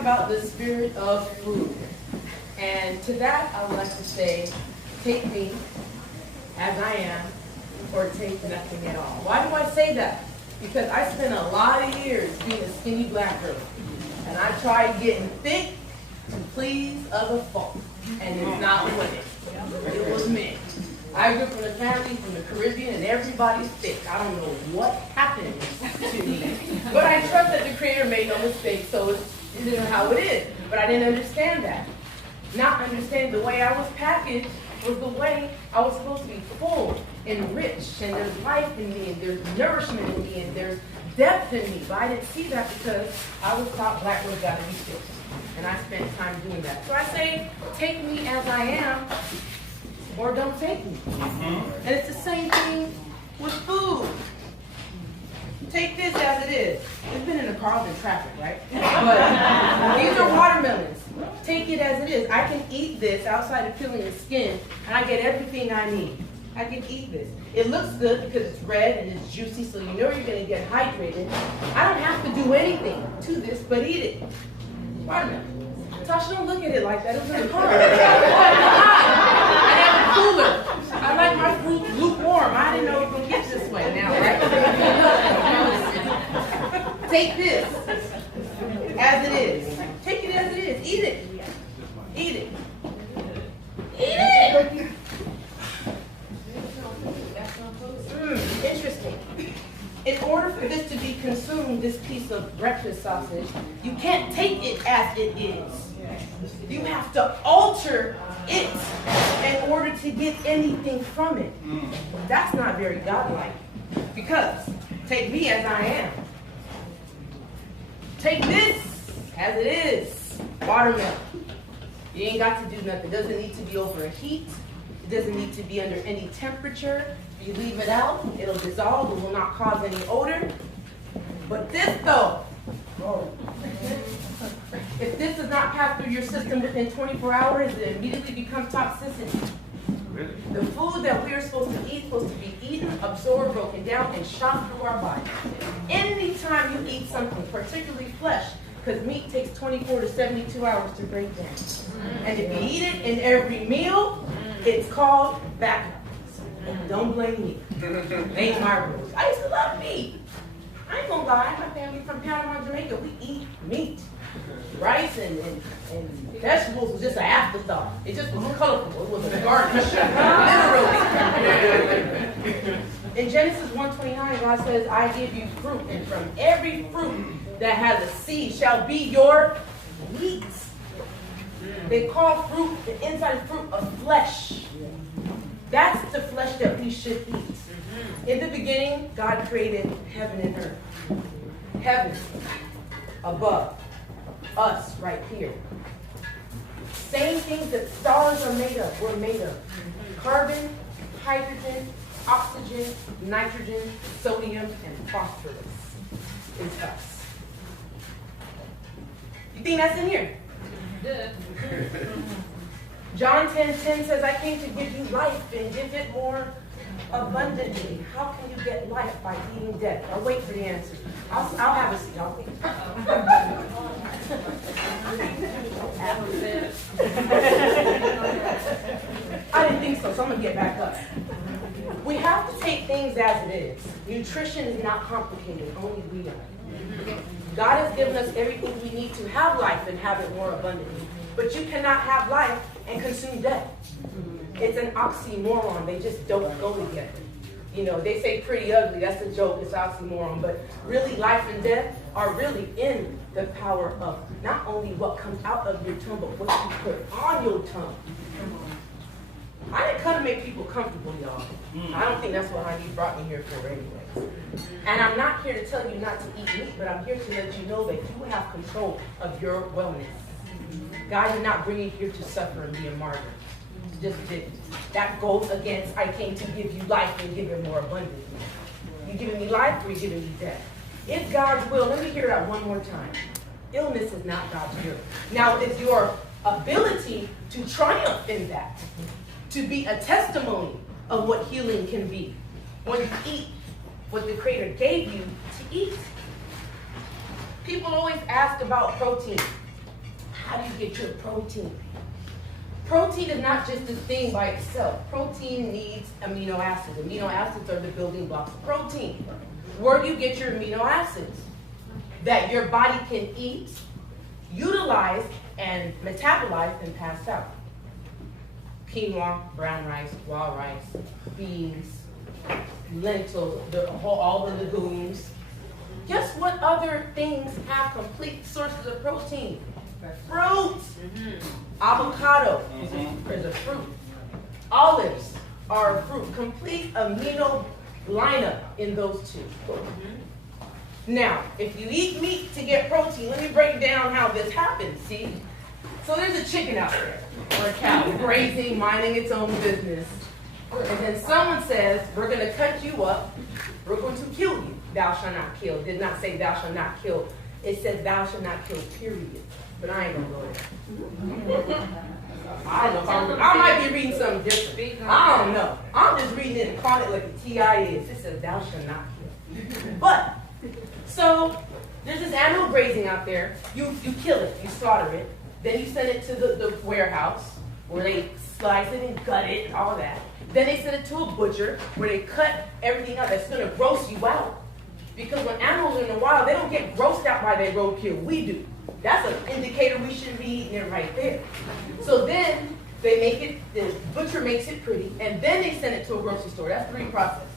about the spirit of food. And to that, I would like to say, take me as I am, or take nothing at all. Why do I say that? Because I spent a lot of years being a skinny black girl. And I tried getting thick to please other folk. And it's not winning. It was me. I grew up in a family from the Caribbean and everybody's thick. I don't know what happened to me. But I trust that the Creator made no mistake, so it is how it is. But I didn't understand that. Not understanding the way I was packaged was the way I was supposed to be full and rich, and there's life in me, and there's nourishment in me, and there's depth in me. But I didn't see that because I was taught black girls gotta be thick. And I spent time doing that. So I say, take me as I am, or don't take me. And it's the same thing with food. Take this as it is. It's been in the car in traffic, right? But these are watermelons. Take it as it is. I can eat this outside of peeling the skin, and I get everything I need. I can eat this. It looks good because it's red and it's juicy, so you know you're going to get hydrated. I don't have to do anything to this but eat it. Watermelon. Tasha, don't look at it like that. It was in the car. I have a cooler. I like my fruit lukewarm. I didn't know it was going to get this way now, right? Take this as it is. Take it as it is. Eat it. Eat it. Eat it! Interesting. In order for this to be consumed, this piece of breakfast sausage, you can't take it as it is. You have to alter it in order to get anything from it. That's not very godlike. Because take me as I am. Take this as it is. Watermelon. You ain't got to do nothing. It doesn't need to be over a heat. It doesn't need to be under any temperature. If you leave it out, it'll dissolve. It will not cause any odor. But this though, if this does not pass through your system within 24 hours, it immediately becomes toxicity. The food that we are supposed to eat is supposed to be eaten, absorbed, broken down, and shot through our body. Anytime you eat something, particularly flesh, because meat takes 24 to 72 hours to break down. And if you eat it in every meal, it's called backup. Don't blame me. They ain't my rules. I used to love meat. I ain't gonna lie, my family from Panama, Jamaica, we eat meat. Rice and vegetables was just an afterthought. It just was colorful. It was a garnish. Literally. In Genesis 1:29, God says, I give you fruit, and from every fruit that has a seed shall be your meat. They call fruit, the inside of fruit, of flesh. That's the flesh that we should eat. In the beginning, God created heaven and earth. Heaven above us right here. Same things that stars are made of, we're made of. Carbon, hydrogen, oxygen, nitrogen, sodium, and phosphorus is us. You think that's in here? John 10:10 says, I came to give you life and give it more abundantly. How can you get life by eating death? I'll wait for the answer. I'll have a seat. I'll wait. I didn't think so, so I'm going to get back up. We have to take things as it is. Nutrition is not complicated, only we are. God has given us everything we need to have life and have it more abundantly. But you cannot have life and consume death. It's an oxymoron. They just don't go together. You know, they say pretty ugly. That's a joke. It's oxymoron. But really, life and death are really in the power of not only what comes out of your tongue, but what you put on your tongue. I didn't come to make people comfortable, y'all. I don't think that's what Honey brought me here for anyway. And I'm not here to tell you not to eat meat, but I'm here to let you know that you have control of your wellness. God did not bring you here to suffer and be a martyr. Just didn't. That goes against, I came to give you life and give it more abundantly. You giving me life or you giving me death? It's God's will. Let me hear that one more time. Illness is not God's will. Now, it's your ability to triumph in that, to be a testimony of what healing can be. When you eat what the Creator gave you to eat. People always ask about protein. how do you get your protein? Protein is not just a thing by itself. Protein needs amino acids. Amino acids are the building blocks of protein. Where do you get your amino acids? That your body can eat, utilize, and metabolize and pass out. Quinoa, brown rice, wild rice, beans, lentils, all the legumes. Guess what other things have complete sources of protein? Fruit. Avocado is a fruit. Olives are a fruit. Complete amino lineup in those two. Now, if you eat meat to get protein, let me break down how this happens, see? So there's a chicken out there, or a cow, grazing, minding its own business. And then someone says, we're going to cut you up, we're going to kill you. Thou shalt not kill. It did not say thou shalt not kill. It said thou shalt not kill, period. But I ain't going to go there. I don't know if I might be reading something different. I don't know. I'm just reading it and calling it like the TI is. It says thou shalt not kill. But, so, there's this animal grazing out there. You kill it, you slaughter it. Then you send it to the warehouse where they slice it and gut it and all that. Then they send it to a butcher where they cut everything out that's going to gross you out. Because when animals are in the wild, they don't get grossed out by their roadkill. We do. That's an indicator we shouldn't be eating it right there. So then they make it, the butcher makes it pretty, and then they send it to a grocery store. That's 3 processes.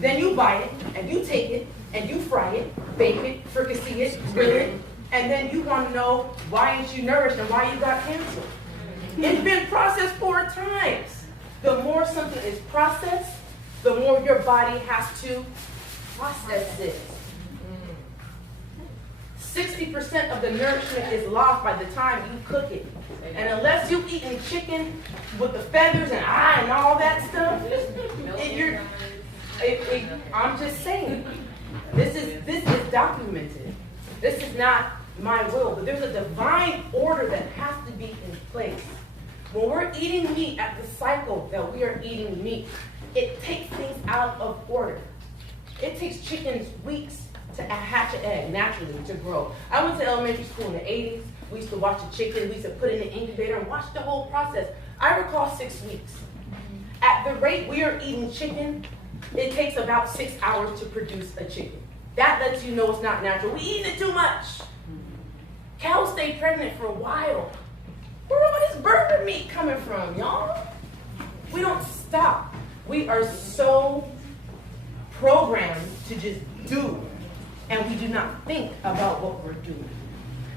Then you buy it, and you take it, and you fry it, bake it, fricassee it, grill it, and then you want to know why ain't you nourished and why you got cancer. It's been processed 4 times. The more something is processed, the more your body has to process it. 60% of the nourishment is lost by the time you cook it. And unless you've eaten chicken with the feathers and eye and all that stuff, I'm just saying, this is documented. This is not my will, but there's a divine order that has to be in place. When we're eating meat at the cycle that we are eating meat, it takes things out of order. It takes chickens weeks to hatch an egg naturally, to grow. I went to elementary school in the 80s. We used to watch a chicken. We used to put it in the incubator and watch the whole process. I recall 6 weeks. At the rate we are eating chicken, it takes about 6 hours to produce a chicken. That lets you know it's not natural. We eating it too much. Cows stay pregnant for a while. Where all this burger meat coming from, y'all? We don't stop. We are so programmed to just do, and we do not think about what we're doing.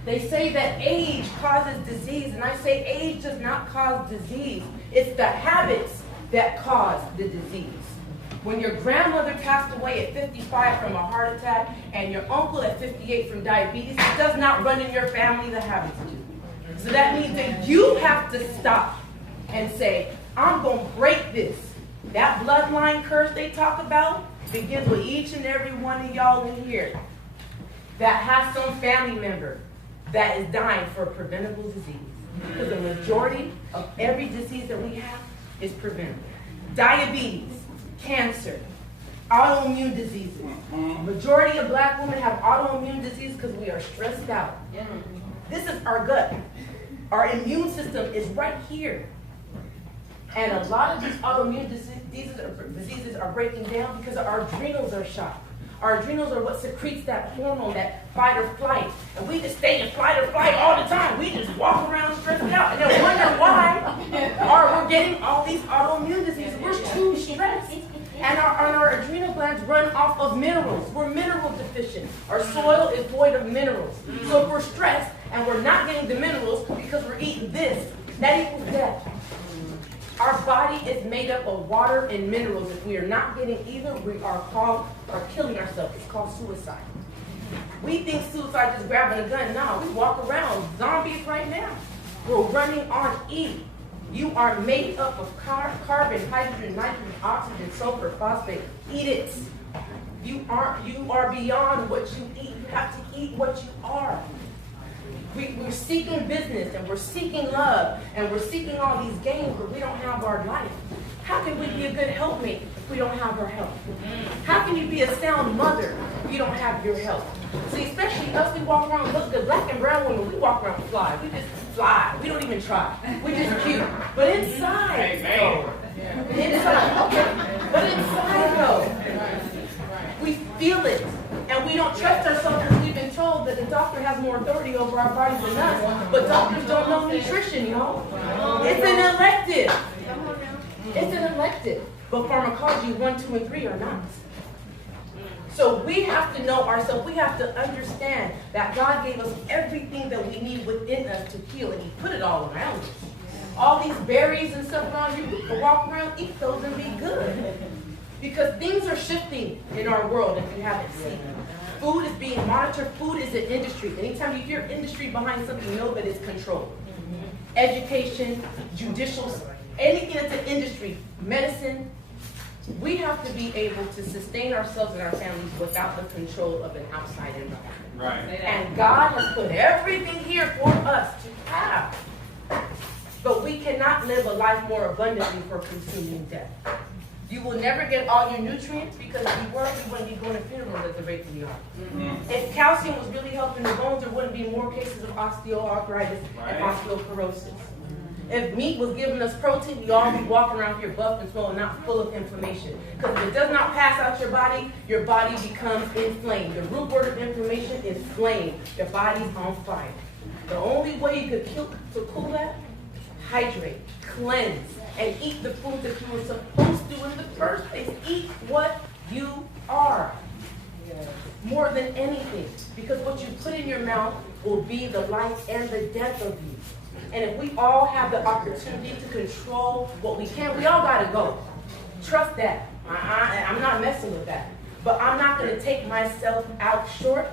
They say that age causes disease, and I say age does not cause disease. It's the habits that cause the disease. When your grandmother passed away at 55 from a heart attack, and your uncle at 58 from diabetes, it does not run in your family, the habits do. So that means that you have to stop and say, I'm going to break this. That bloodline curse they talk about begins with each and every one of y'all in here that has some family member that is dying for a preventable disease. Because the majority of every disease that we have is preventable. Diabetes, cancer, autoimmune diseases. Majority of black women have autoimmune disease because we are stressed out. This is our gut. Our immune system is right here. And a lot of these autoimmune diseases are breaking down because our adrenals are shot. Our adrenals are what secretes that hormone, that fight or flight. And we just stay in fight or flight all the time. We just walk around stressed out and then wonder why we're getting all these autoimmune diseases. We're too stressed. And our adrenal glands run off of minerals. We're mineral deficient. Our soil is void of minerals. So if we're stressed and we're not getting the minerals because we're eating this, that equals death. Our body is made up of water and minerals. If we are not getting either, we are killing ourselves. It's called suicide. We think suicide is grabbing a gun. No, we walk around zombies right now. We're running on E. You are made up of carbon, hydrogen, nitrogen, oxygen, sulfur, phosphate. Eat it. You are beyond what you eat. You have to eat what you are. We're seeking business, and we're seeking love, and we're seeking all these gains, but we don't have our life. How can we be a good helpmate if we don't have our health? How can you be a sound mother if you don't have your health? See, especially us, we walk around, look, the black and brown women, we walk around fly. We just fly. We don't even try. We're just cute. But inside, though, we feel it. And we don't trust ourselves because we've been told that the doctor has more authority over our bodies than us. But doctors don't know nutrition, It's an elective. It's an elective. But pharmacology 1, 2, and 3 are not. So we have to know ourselves. We have to understand that God gave us everything that we need within us to heal, and He put it all around us. All these berries and stuff around you, you can walk around, eat those, and be good. Because things are shifting in our world, if you haven't seen. Food is being monitored. Food is an industry. Anytime you hear industry behind something, you know that it's controlled. Education, judicial, anything that's an industry, medicine. We have to be able to sustain ourselves and our families without the control of an outside environment. Right. And God has put everything here for us to have. But we cannot live a life more abundantly for consuming death. You will never get all your nutrients because if you were, we wouldn't be going to funerals at the rate we are. Mm-hmm. If calcium was really helping the bones, there wouldn't be more cases of osteoarthritis and osteoporosis. If meat was giving us protein, we all be walking around here buff and swollen, not full of inflammation. Because if it does not pass out your body becomes inflamed. The root word of inflammation is flame. Your body's on fire. The only way you could cool that, hydrate, cleanse, and eat the food that you were supposed to in the first place. Eat what you are. More than anything. Because what you put in your mouth will be the life and the death of you. And if we all have the opportunity to control what we can, we all got to go. Trust that. I'm not messing with that. But I'm not going to take myself out short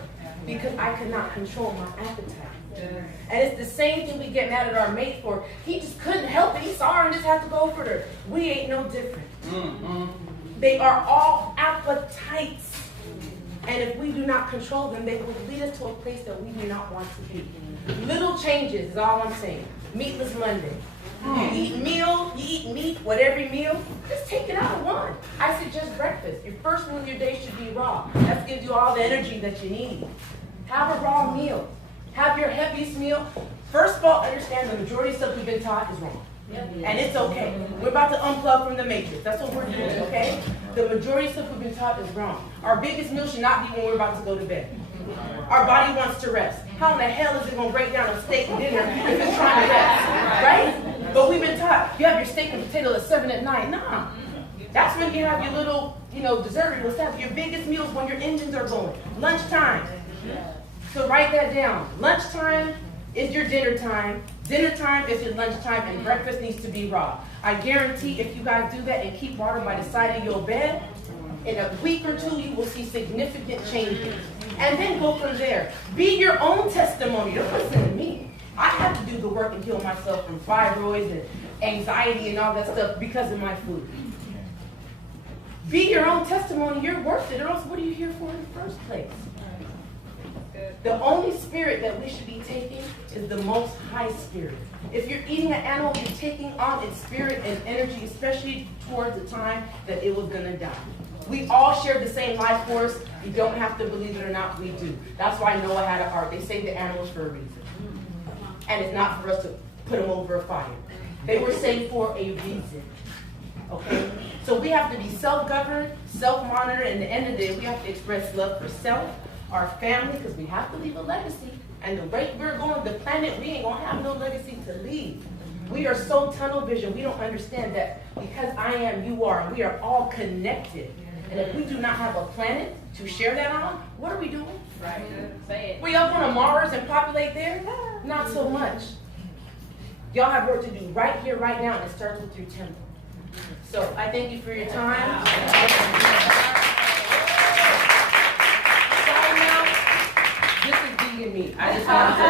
because I cannot control my appetite. And it's the same thing we get mad at our mate for. He just couldn't help it. He saw her and just had to go for her. We ain't no different. Mm-hmm. They are all appetites. And if we do not control them, they will lead us to a place that we do not want to be. Little changes is all I'm saying. Meatless Monday. You eat meat with every meal. Just take it out of one. I suggest breakfast. Your first meal of your day should be raw. That gives you all the energy that you need. Have a raw meal. Have your heaviest meal. First of all, understand the majority of stuff we've been taught is wrong. And it's okay. We're about to unplug from the matrix. That's what we're doing, okay? The majority of stuff we've been taught is wrong. Our biggest meal should not be when we're about to go to bed. Our body wants to rest. How in the hell is it going to break down a steak and dinner if it's trying to rest? Right? But we've been taught, you have your steak and potato at 7 at night. Nah. That's when you have your little, dessert or stuff. Your biggest meals when your engines are going. Lunchtime. So write that down. Lunchtime is your dinner time. Dinner time is your lunchtime, and breakfast needs to be raw. I guarantee if you guys do that and keep water by the side of your bed, in a week or two, you will see significant changes. And then go from there. Be your own testimony. Don't listen to me. I have to do the work and heal myself from fibroids and anxiety and all that stuff because of my food. Be your own testimony. You're worth it. Or else what are you here for in the first place? The only spirit that we should be taking is the most high spirit. If you're eating an animal, you're taking on its spirit and energy, especially towards the time that it was going to die. We all share the same life force. You don't have to believe it or not, we do. That's why Noah had an ark. They saved the animals for a reason. And it's not for us to put them over a fire. They were saved for a reason. Okay? So we have to be self-governed, self-monitored, and at the end of the day, we have to express love for self, our family, because we have to leave a legacy. And the rate we're going, the planet, we ain't going to have no legacy to leave. We are so tunnel vision, we don't understand that because I am, you are, and we are all connected. And if we do not have a planet to share that on, what are we doing? Right. Say it. We up on a Mars and populate there? Not so much. Y'all have work to do right here, right now, and it starts with your temple. So I thank you for your time. This is vegan meat. I just want to